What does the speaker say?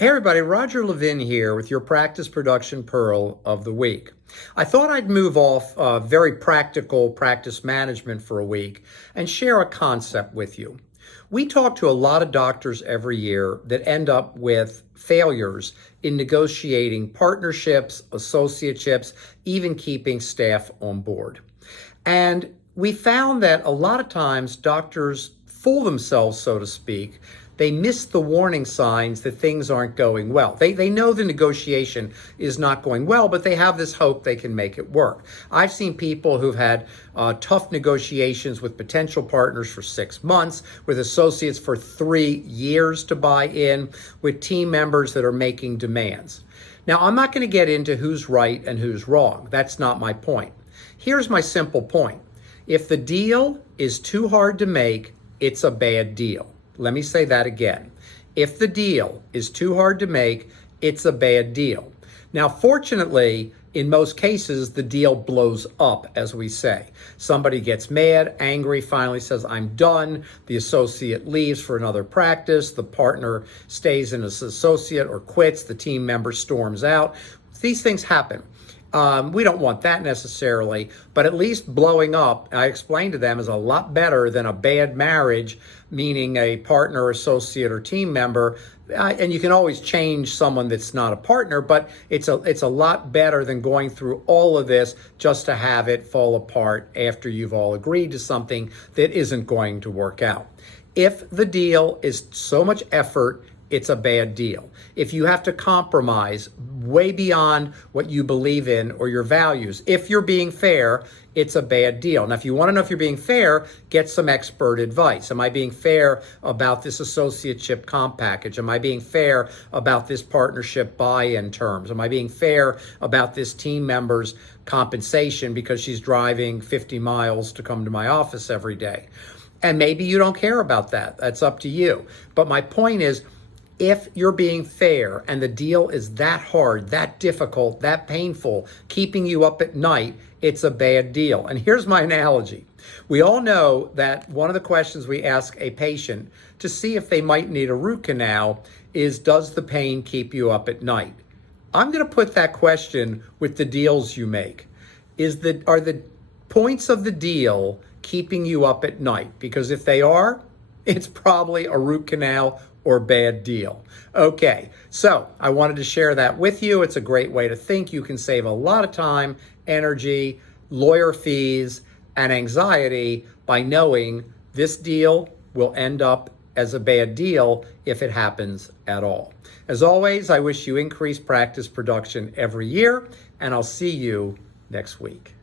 Hey everybody, Roger Levin here with your Practice Production Pearl of the Week. I thought I'd move off very practical practice management for a week and share a concept with you. We talk to a lot of doctors every year that end up with failures in negotiating partnerships, associateships, even keeping staff on board. And we found that a lot of times doctors fool themselves, so to speak. They miss the warning signs that things aren't going well. They know the negotiation is not going well, but they have this hope they can make it work. I've seen people who've had tough negotiations with potential partners for 6 months, with associates for 3 years to buy in, with team members that are making demands. Now, I'm not going to get into who's right and who's wrong. That's not my point. Here's my simple point. If the deal is too hard to make, it's a bad deal. Let me say that again. If the deal is too hard to make, it's a bad deal. Now, fortunately, in most cases, the deal blows up, as we say. Somebody gets mad, angry, finally says, I'm done. The associate leaves for another practice. The partner stays in as associate or quits. The team member storms out. These things happen. We don't want that necessarily, but at least blowing up, I explained to them, is a lot better than a bad marriage, meaning a partner, associate, or team member. And you can always change someone that's not a partner, but it's a lot better than going through all of this just to have it fall apart after you've all agreed to something that isn't going to work out. If the deal is so much effort, it's a bad deal. If you have to compromise way beyond what you believe in or your values, if you're being fair, it's a bad deal. Now, if you want to know if you're being fair, get some expert advice. Am I being fair about this associateship comp package? Am I being fair about this partnership buy-in terms? Am I being fair about this team member's compensation because she's driving 50 miles to come to my office every day? And maybe you don't care about that. That's up to you. But my point is, if you're being fair and the deal is that hard, that difficult, that painful, keeping you up at night, it's a bad deal. And here's my analogy. We all know that one of the questions we ask a patient to see if they might need a root canal is, does the pain keep you up at night? I'm going to put that question with the deals you make. Are the points of the deal keeping you up at night? Because if they are, it's probably a root canal or bad deal. Okay, so I wanted to share that with you. It's a great way to think. You can save a lot of time, energy, lawyer fees, and anxiety by knowing this deal will end up as a bad deal if it happens at all. As always, I wish you increased practice production every year, and I'll see you next week.